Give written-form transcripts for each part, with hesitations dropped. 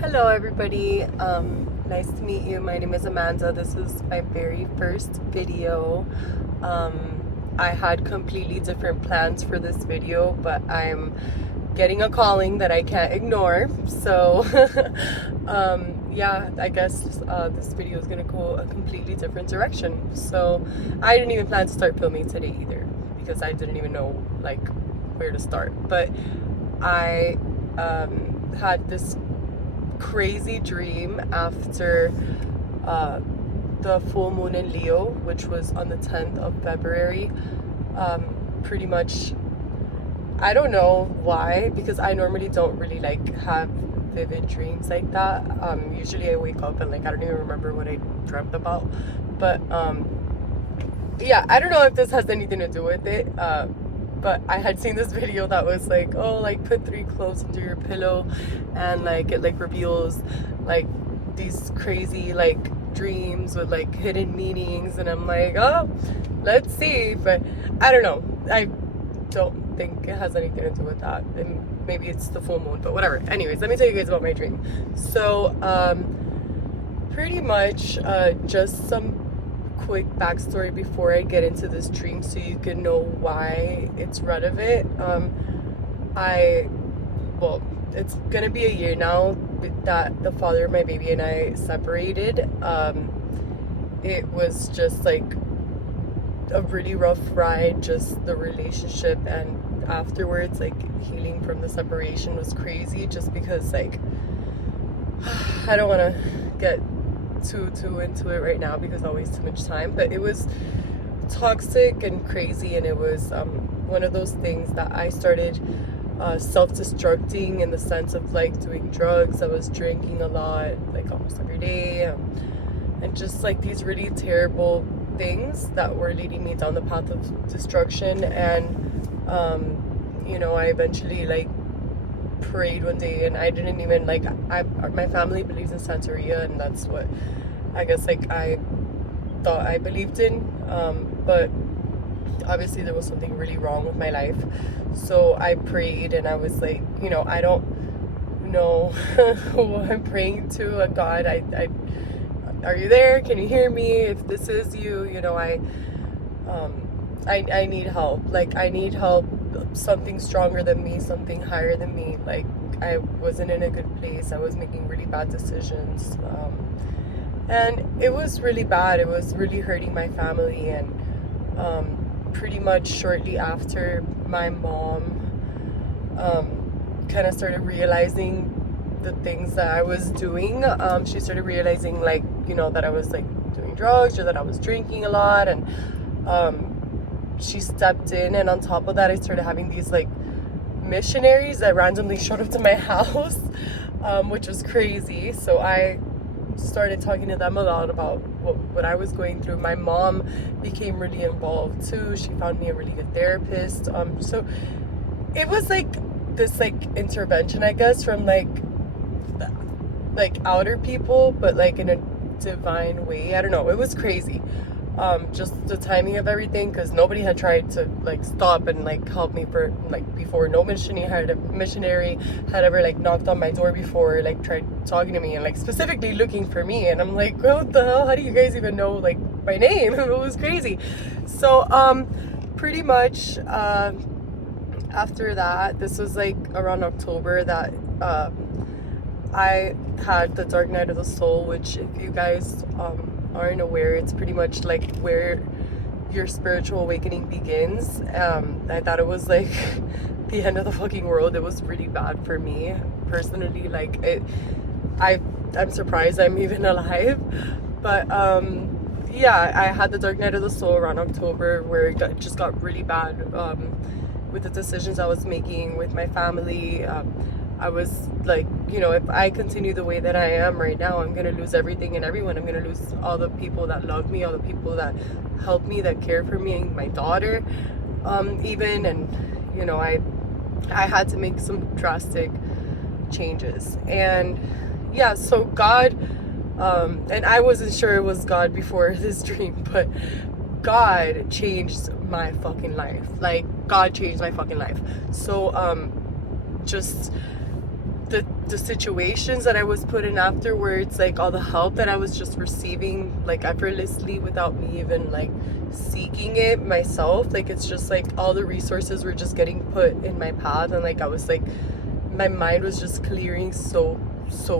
Hello everybody, nice to meet you. My name is Amanda. This is my very first video. I had completely different plans for this video, but I'm getting a calling that I can't ignore. So yeah, I guess this video is gonna go a completely different direction. So I didn't even plan to start filming today either, because I didn't even know like where to start. But I had this crazy dream after the full moon in Leo, which was on the 10th of February. Pretty much, I don't know why, because I normally don't really like have vivid dreams like that. Usually I wake up and like I don't even remember what I dreamt about. But yeah, I don't know if this has anything to do with it. But I had seen this video that was like, oh, like put 3 cloves under your pillow and like it like reveals like these crazy like dreams with like hidden meanings, and I'm like, oh, let's see. But I don't know, I don't think it has anything to do with that, and maybe it's the full moon, but whatever. Anyways, let me tell you guys about my dream. So pretty much just some quick backstory before I get into this dream so you can know why it's relevant. Well, it's gonna be a year now that the father of my baby and I separated. It was just like a really rough ride, just the relationship, and afterwards like healing from the separation was crazy, just because like I don't want to get too into it right now because I'll waste too much time, but it was toxic and crazy, and it was one of those things that I started self-destructing in the sense of like doing drugs. I was drinking a lot, like almost every day, and just like these really terrible things that were leading me down the path of destruction. And I eventually like prayed one day, and I didn't even like, my family believes in Santeria, and that's what I guess like I thought I believed in, but obviously there was something really wrong with my life. So I prayed, and I was like, I don't know who I'm praying to. God, I are you there? Can you hear me? If this is you, I need help. Like, I need help, something stronger than me, something higher than me. Like, I wasn't in a good place. I was making really bad decisions. And it was really bad. It was really hurting my family. And pretty much shortly after, my mom kind of started realizing the things that I was doing. She started realizing like, that I was like doing drugs, or that I was drinking a lot, and she stepped in. And on top of that, I started having these like missionaries that randomly showed up to my house, which was crazy. So I started talking to them a lot about what I was going through. My mom became really involved too. She found me a really good therapist. So it was like this like intervention, I guess, from like outer people, but like in a divine way. I don't know, it was crazy. Just the timing of everything, because nobody had tried to like stop and like help me for like before. No missionary had ever like knocked on my door before, like tried talking to me and like specifically looking for me. And I'm like, what the hell, how do you guys even know like my name? It was crazy. So pretty much after that, this was like around October, that I had the dark night of the soul, which, if you guys aren't aware, it's pretty much like where your spiritual awakening begins. I thought it was like the end of the fucking world. It was really bad for me personally. Like I'm surprised I'm even alive. But yeah, I had the dark night of the soul around October, where it just got really bad with the decisions I was making with my family. I was like, if I continue the way that I am right now, I'm gonna lose everything and everyone. I'm gonna lose all the people that love me, all the people that help me, that care for me, my daughter, even. And I had to make some drastic changes. And yeah, so God, and I wasn't sure it was God before this dream, but God changed my fucking life. Like, God changed my fucking life. So just the situations that I was put in afterwards, like all the help that I was just receiving like effortlessly without me even like seeking it myself. Like it's just like all the resources were just getting put in my path, and like I was like, my mind was just clearing so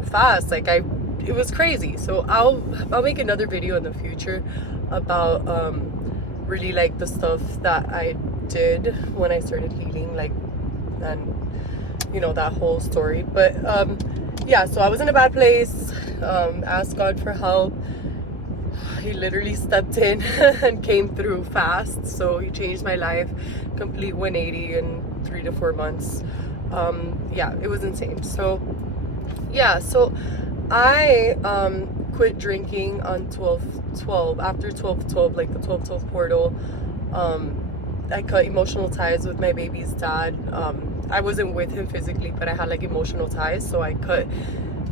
fast. Like it was crazy. So I'll make another video in the future about really like the stuff that I did when I started healing, like, and you know, that whole story. But yeah, so I was in a bad place, asked God for help. He literally stepped in and came through fast. So he changed my life, complete 180 in 3 to 4 months. Yeah, it was insane. So yeah, so I quit drinking on 12/12. After 12/12, like the 12/12 portal, I cut emotional ties with my baby's dad. I wasn't with him physically, but I had like emotional ties, so I cut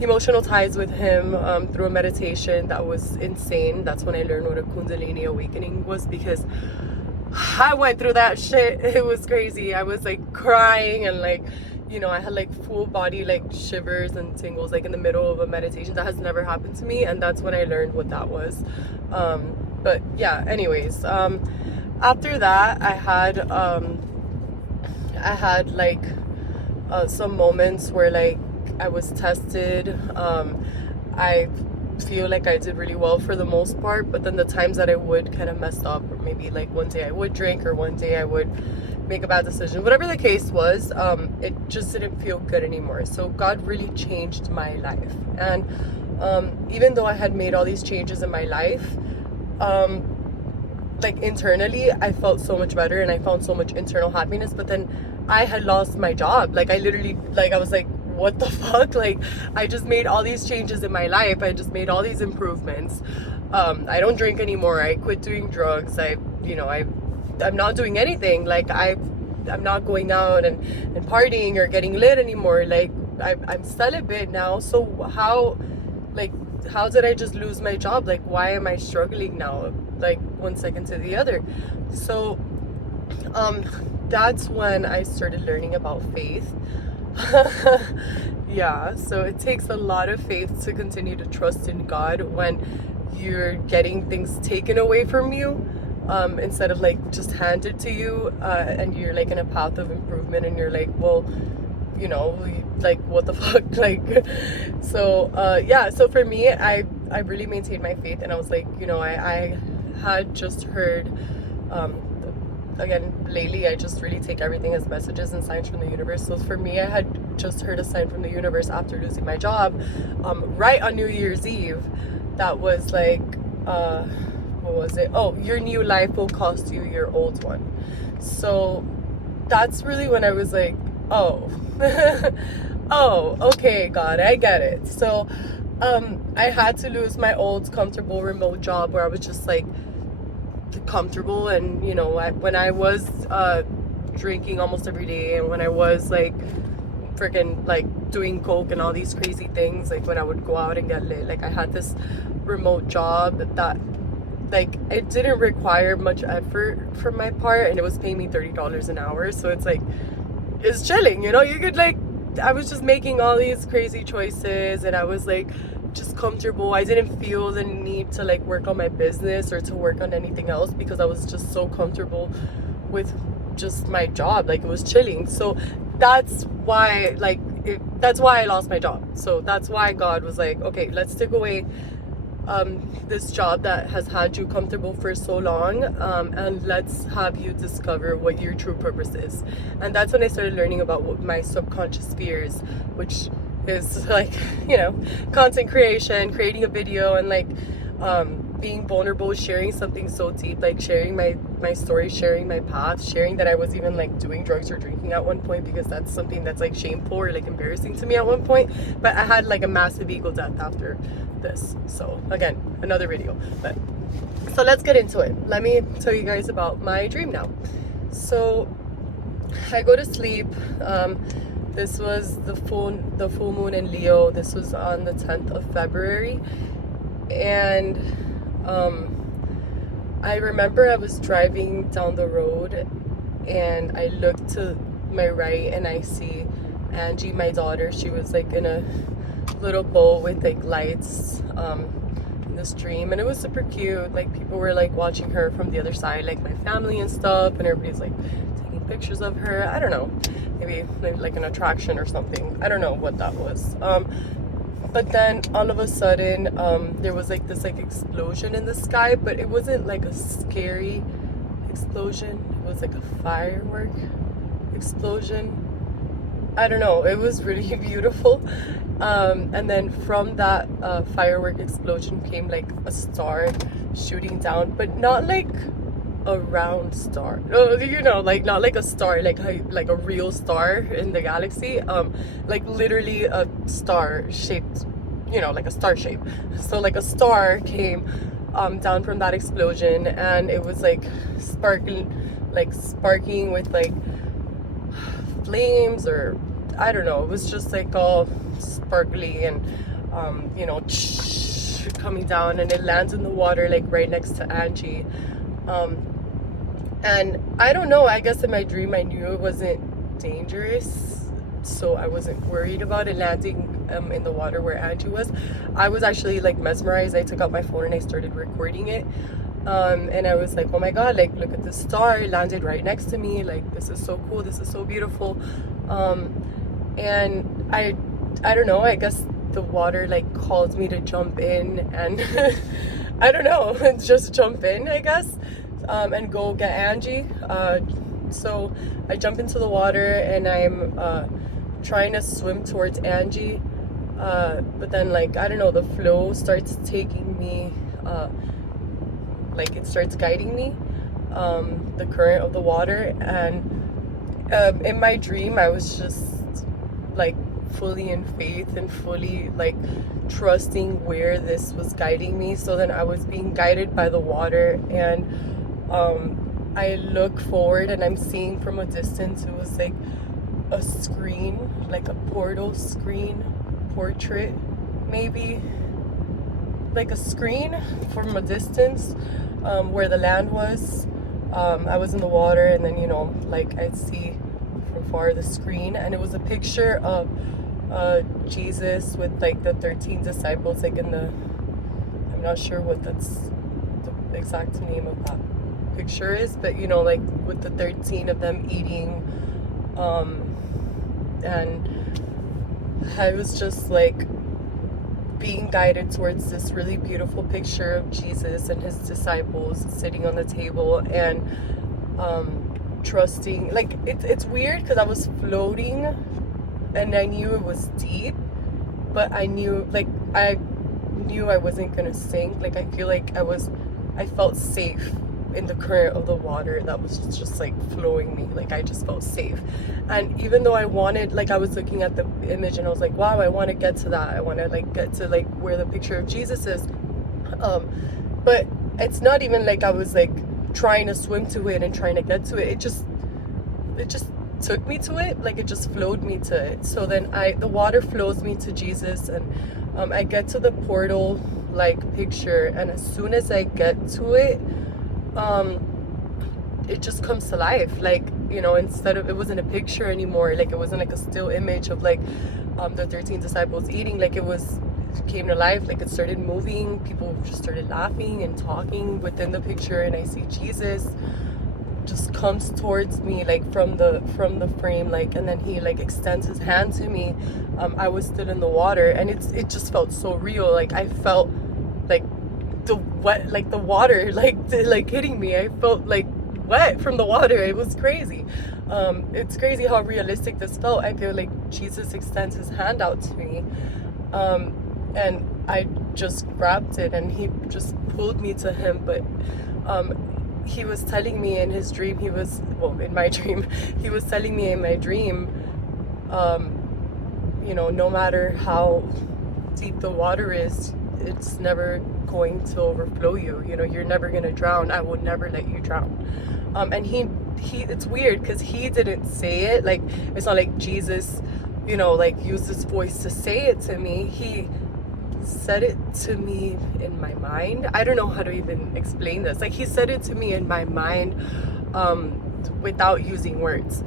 emotional ties with him through a meditation that was insane. That's when I learned what a Kundalini awakening was, because I went through that shit. It was crazy. I was like crying, and like, you know, I had like full body like shivers and tingles like in the middle of a meditation. That has never happened to me, and that's when I learned what that was. But yeah, anyways, after that I had like some moments where like I was tested. I feel like I did really well for the most part, but then the times that I would kind of mess up, or maybe like one day I would drink, or one day I would make a bad decision, whatever the case was, it just didn't feel good anymore. So God really changed my life, and even though I had made all these changes in my life, like internally I felt so much better, and I found so much internal happiness. But then I had lost my job. Like I literally, like I was like, what the fuck? Like I just made all these changes in my life, I just made all these improvements. I don't drink anymore, I quit doing drugs, I'm not doing anything. Like I'm not going out and partying or getting lit anymore. Like I'm celibate now. So how did I just lose my job? Like why am I struggling now, like one second to the other? So that's when I started learning about faith. Yeah, so it takes a lot of faith to continue to trust in God when you're getting things taken away from you, instead of like just handed to you, and you're like in a path of improvement, and you're like, well, you know, like what the fuck. Like, so yeah, so for me, I really maintained my faith, and I was like, you know, I had just heard, again, lately I just really take everything as messages and signs from the universe. So for me, I had just heard a sign from the universe after losing my job, right on New Year's Eve, that was like, what was it? Oh, your new life will cost you your old one. So that's really when I was like, oh, oh, okay, God, I get it. So I had to lose my old comfortable remote job where I was just like comfortable, and you know, when I was drinking almost every day, and when I was like freaking like doing coke and all these crazy things, like when I would go out and get lit, like I had this remote job that like it didn't require much effort from my part, and it was paying me $30 an hour. So it's like, it's chilling, you know. You could like, I was just making all these crazy choices, and I was like just comfortable. I didn't feel the need to like work on my business or to work on anything else, because I was just so comfortable with just my job. Like it was chilling. So that's why that's why I lost my job. So that's why God was like, okay, let's take away this job that has had you comfortable for so long, and let's have you discover what your true purpose is. And that's when I started learning about what my subconscious fears, which is like, you know, content creation, creating a video, and like being vulnerable, sharing something so deep, like sharing my story, sharing my path, sharing that I was even like doing drugs or drinking at one point, because that's something that's like shameful or like embarrassing to me at one point. But I had like a massive ego death after this. So again, another video. But so let's get into it. Let me tell you guys about my dream now. So I go to sleep. This was the full moon in Leo. This was on the 10th of February. And I remember I was driving down the road, and I looked to my right, and I see Angie, my daughter, she was like in a little boat with like lights in the stream, and it was super cute. Like people were like watching her from the other side, like my family and stuff, and everybody's like taking pictures of her. I don't know, maybe like an attraction or something. I don't know what that was. But then all of a sudden there was like this like explosion in the sky, but it wasn't like a scary explosion. It was like a firework explosion. I don't know, it was really beautiful. And then from that firework explosion came like a star shooting down, but not like a round star. You know, like not like a star, like a real star in the galaxy. Like literally a star shaped, you know, like a star shape. So like a star came down from that explosion, and it was like sparking with like flames, or I don't know, it was just like all sparkly and you know, coming down, and it lands in the water like right next to Angie. And I don't know, I guess in my dream I knew it wasn't dangerous, so I wasn't worried about it landing in the water where Angie was. I was actually like mesmerized. I took out my phone and I started recording it. And I was like, oh my god, like look at this star, it landed right next to me, like this is so cool, this is so beautiful. And I don't know, I guess the water like calls me to jump in, and I don't know, just jump in, I guess, and go get Angie. So I jump into the water and I'm trying to swim towards Angie, but then like I don't know, the flow starts taking me, like it starts guiding me, the current of the water. And in my dream I was just like fully in faith and fully like trusting where this was guiding me. So then I was being guided by the water, and I look forward and I'm seeing from a distance, it was like a screen, like a portal screen, portrait maybe, like a screen from a distance, where the land was. I was in the water, and then, you know, like I'd see from far the screen, and it was a picture of Jesus with like the 13 disciples, like in the, I'm not sure what that's the exact name of that picture is, but you know, like with the 13 of them eating, and I was just like being guided towards this really beautiful picture of Jesus and his disciples sitting on the table, and trusting. Like it's weird because I was floating and I knew it was deep, but I knew I wasn't gonna sink. Like I feel like I felt safe in the current of the water that was just like flowing me. Like I just felt safe. And even though I wanted, like I was looking at the image and I was like, wow, I want to get to that, I want to like get to like where the picture of Jesus is, but it's not even like I was like trying to swim to it and trying to get to it. It just took me to it, like it just flowed me to it. So then the water flows me to Jesus, and I get to the portal like picture, and as soon as I get to it, it just comes to life. Like, you know, instead of, it wasn't a picture anymore, like it wasn't like a still image of like the 13 disciples eating, like it came to life. Like it started moving, people just started laughing and talking within the picture, and I see Jesus just comes towards me like from the frame, like, and then he like extends his hand to me. I was still in the water, and it just felt so real. Like I felt like the water like hitting me. I felt like wet from the water. It was crazy. It's crazy how realistic this felt. I feel like Jesus extends his hand out to me, and I just grabbed it, and he just pulled me to him. But he was telling me in his dream, in my dream, he was telling me in my dream, you know, no matter how deep the water is, it's never going to overflow you. You know, you're never gonna drown. I will never let you drown. And he it's weird because he didn't say it. Like, it's not like Jesus, you know, like used his voice to say it to me. He said it to me in my mind. I don't know how to even explain this. Like, he said it to me in my mind, without using words.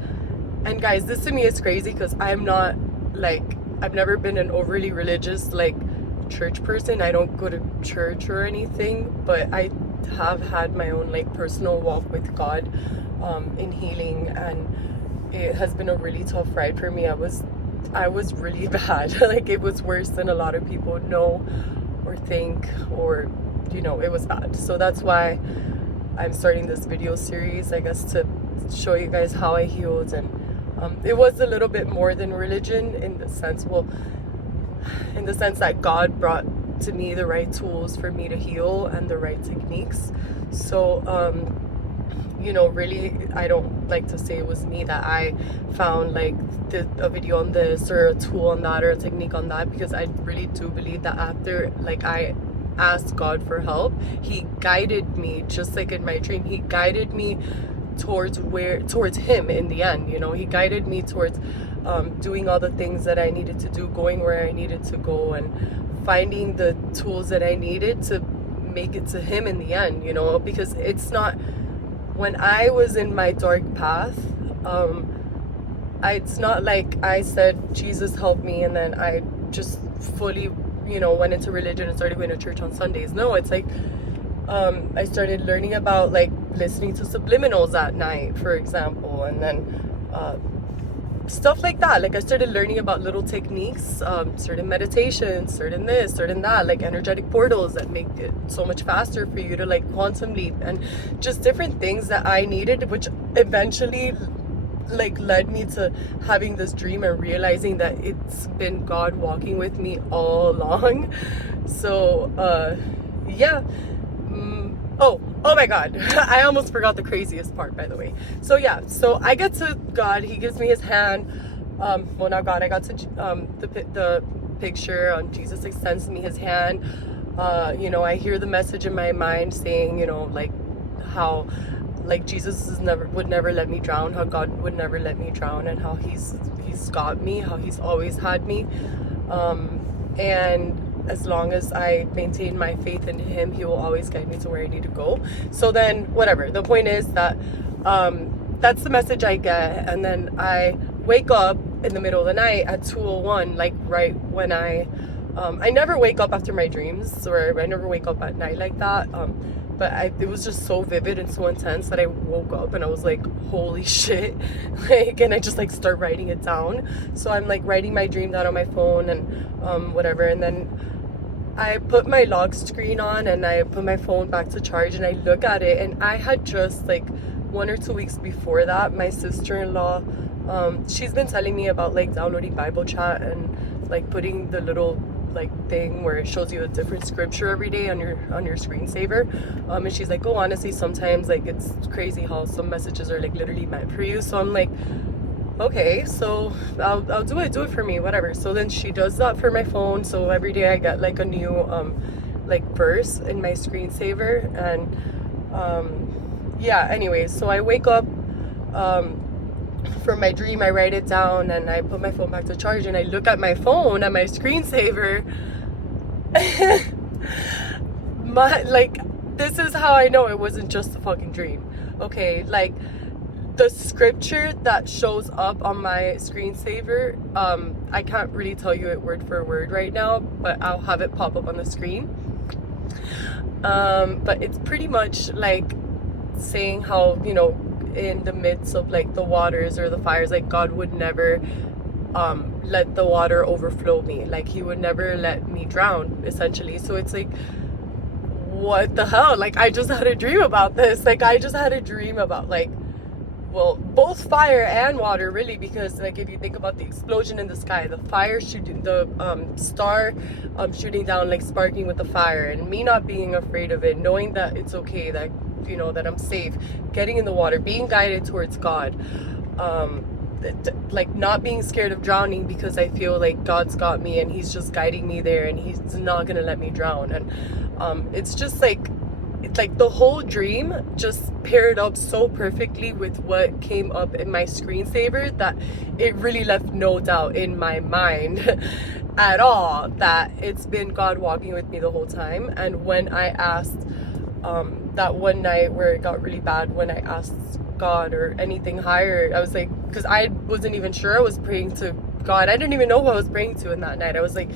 And guys, this to me is crazy because I'm not like, I've never been an overly religious like church person. I don't go to church or anything, but I have had my own like personal walk with God in healing, and it has been a really tough ride for me. I was really bad. Like, it was worse than a lot of people know or think, or it was bad. So that's why I'm starting this video series, I guess, to show you guys how I healed. And it was a little bit more than religion in the sense that God brought to me the right tools for me to heal and the right techniques. So really, I don't like to say it was me that I found like a video on this or a tool on that or a technique on that, because I really do believe that after like I asked God for help, he guided me, just like in my dream, he guided me towards him in the end. He guided me towards doing all the things that I needed to do, going where I needed to go, and finding the tools that I needed to make it to him in the end, because it's not, when I was in my dark path, it's not like I said, Jesus help me, and then I just fully, went into religion and started going to church on Sundays. No, it's like, I started learning about like listening to subliminals at night, for example, and then stuff like that. Like, I started learning about little techniques, certain meditations, certain this, certain that, like energetic portals that make it so much faster for you to like quantum leap, and just different things that I needed, which eventually like led me to having this dream and realizing that it's been God walking with me all along. So yeah. Oh my God. I almost forgot the craziest part, by the way. So yeah, so I get to God, he gives me his hand. Well, not God, I got to the picture on Jesus extends me his hand. I hear the message in my mind saying, like how like Jesus would never let me drown, how God would never let me drown, and how he's got me, how he's always had me. And as long as I maintain my faith in him, he will always guide me to where I need to go. So then, whatever. The point is that that's the message I get. And then I wake up in the middle of the night at 2:01, like right when I never wake up after my dreams, or I never wake up at night like that. But it was just so vivid and so intense that I woke up and I was like, holy shit. Like, and I just like start writing it down. So I'm like writing my dream down on my phone and whatever. And then I put my lock screen on and I put my phone back to charge, and I look at it, and I had just like 1 or 2 weeks before that, my sister-in-law, she's been telling me about like downloading Bible chat and like putting the little like thing where it shows you a different scripture every day on your screensaver, and she's like, oh, honestly, sometimes like it's crazy how some messages are like literally meant for you. So I'm like, okay, so I'll do it for me, whatever. So then she does that for my phone, so every day I get like a new like verse in my screensaver. And yeah, anyways, so I wake up from my dream, I write it down, and I put my phone back to charge, and I look at my phone at my screensaver. This is how I know it wasn't just a fucking dream. Okay, like the scripture that shows up on my screensaver, I can't really tell you it word for word right now, but I'll have it pop up on the screen. But it's pretty much like saying how, in the midst of like the waters or the fires, like God would never let the water overflow me, like he would never let me drown, essentially. So it's like, what the hell, like I just had a dream about this. Like I just had a dream about like, well, both fire and water, really, because like if you think about the explosion in the sky, the fire shooting, the star shooting down, like sparking with the fire, and me not being afraid of it, knowing that it's okay, that that I'm safe, getting in the water, being guided towards God, like not being scared of drowning because I feel like God's got me and he's just guiding me there and he's not gonna let me drown. And it's just like, it's like the whole dream just paired up so perfectly with what came up in my screensaver that it really left no doubt in my mind at all that it's been God walking with me the whole time. And when I asked that one night where it got really bad, when I asked God or anything higher, I was like, because I wasn't even sure. I was praying to God. I didn't even know who I was praying to in that night. I was like,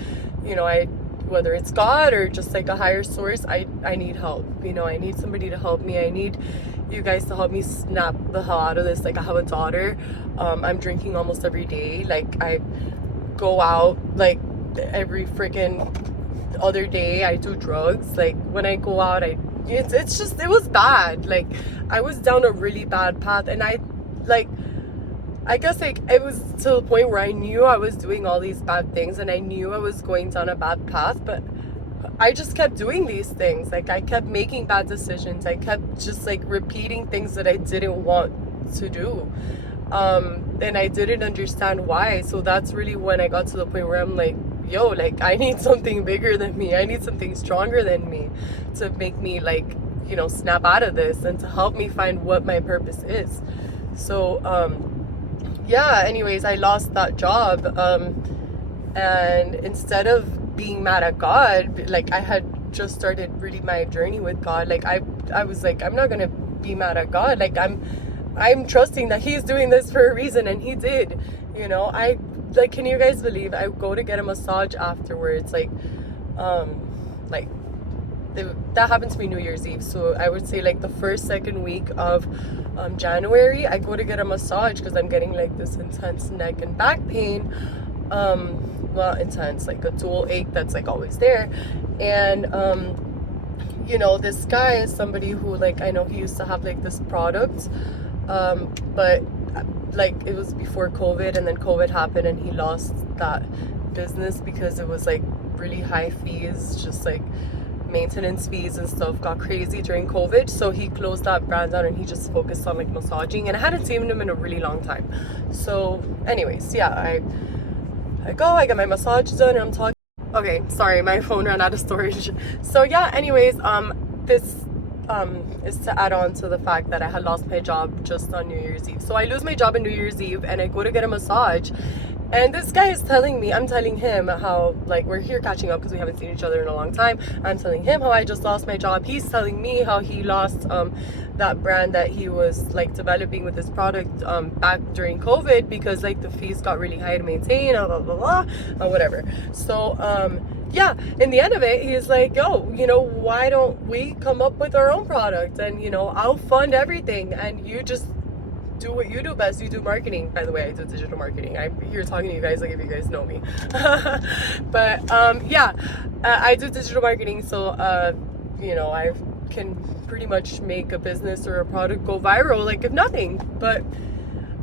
whether it's God or just like a higher source, I need help. I need somebody to help me. I need you guys to help me snap the hell out of this. Like, I have a daughter. I'm drinking almost every day. Like, I go out like every freaking other day. I do drugs. Like, when I go out, it's just, it was bad. Like, I was down a really bad path, and I guess like it was to the point where I knew I was doing all these bad things, and I knew I was going down a bad path, but I just kept doing these things. Like, I kept making bad decisions. I kept just like repeating things that I didn't want to do. And I didn't understand why. So that's really when I got to the point where I'm like, yo, like, I need something bigger than me. I need something stronger than me to make me like, snap out of this and to help me find what my purpose is. So, yeah, anyways, I lost that job. And instead of being mad at God, like, I had just started really my journey with God. Like, I was like, I'm not gonna be mad at God. Like, I'm trusting that He's doing this for a reason, and He did. Can you guys believe I go to get a massage afterwards? That happened to me New Year's Eve. So I would say like the second week of January, I go to get a massage because I'm getting like this intense neck and back pain. Well, intense, like a dual ache that's like always there. And this guy is somebody who, like, I know he used to have like this product, but like it was before COVID, and then COVID happened and he lost that business because it was like really high fees, just like maintenance fees and stuff got crazy during COVID. So he closed that brand down and he just focused on like massaging, and I hadn't seen him in a really long time. So anyways, yeah, I get my massage done, and I'm talking. Okay, sorry, my phone ran out of storage. So yeah, anyways, this is to add on to the fact that I had lost my job just on New Year's Eve. So I lose my job on New Year's Eve, and I go to get a massage, and this guy is telling me, I'm telling him how, like, we're here catching up because we haven't seen each other in a long time. I'm telling him how I just lost my job. He's telling me how he lost that brand that he was like developing with his product back during COVID because like the fees got really high to maintain, blah blah blah, or whatever. So yeah, in the end of it, he's like, yo, why don't we come up with our own product, and I'll fund everything, and you just do what you do best. You do marketing. By the way, I do digital marketing. I'm here talking to you guys like if you guys know me. But yeah, I do digital marketing, so I can pretty much make a business or a product go viral like if nothing. But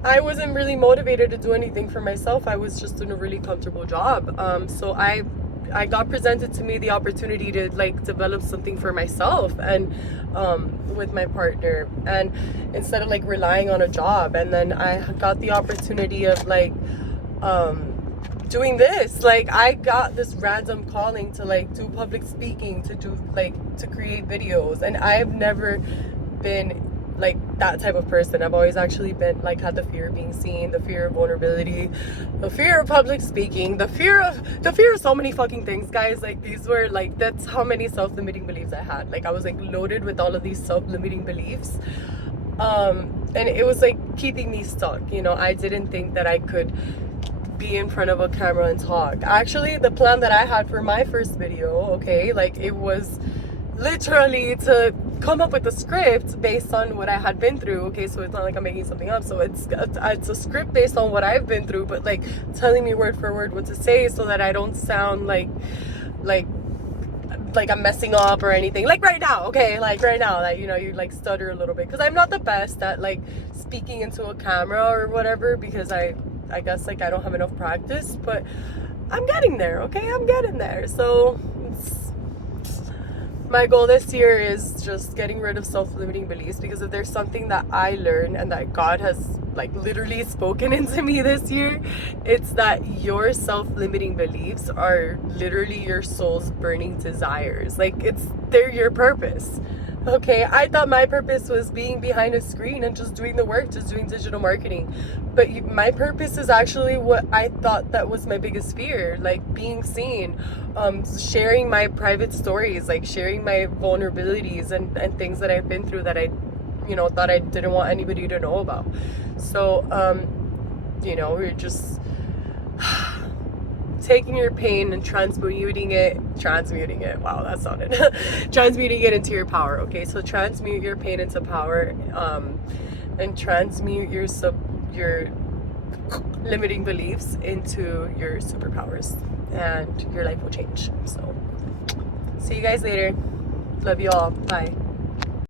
I wasn't really motivated to do anything for myself. I was just in a really comfortable job. So I got presented to me the opportunity to like develop something for myself and with my partner, and instead of like relying on a job. And then I got the opportunity of like doing this. Like, I got this random calling to like do public speaking, to create videos, and I've never been like that type of person. I've always actually been like had the fear of being seen, the fear of vulnerability, the fear of public speaking, the fear of so many fucking things, guys. Like, these were like, that's how many self-limiting beliefs I had. Like, I was like loaded with all of these self-limiting beliefs, and it was like keeping me stuck. I didn't think that I could be in front of a camera and talk. Actually, the plan that I had for my first video, okay, like, it was literally to come up with a script based on what I had been through. Okay, so it's not like I'm making something up. So it's a script based on what I've been through, but like telling me word for word what to say so that I don't sound like I'm messing up or anything. Like right now, okay, like right now, like, you like stutter a little bit because I'm not the best at like speaking into a camera or whatever, because I guess like I don't have enough practice, but I'm getting there. Okay, I'm getting there. So my goal this year is just getting rid of self-limiting beliefs, because if there's something that I learned and that God has like literally spoken into me this year, it's that your self-limiting beliefs are literally your soul's burning desires. Like, they're your purpose. Okay, I thought my purpose was being behind a screen and just doing the work, just doing digital marketing. But my purpose is actually what I thought that was my biggest fear, like being seen, sharing my private stories, like sharing my vulnerabilities and things that I've been through that I thought I didn't want anybody to know about. So You know, you're just taking your pain and transmuting it, wow, that sounded, transmuting it into your power, okay? So transmute your pain into power, and transmute your limiting beliefs into your superpowers, and your life will change. So see you guys later. Love you all. Bye.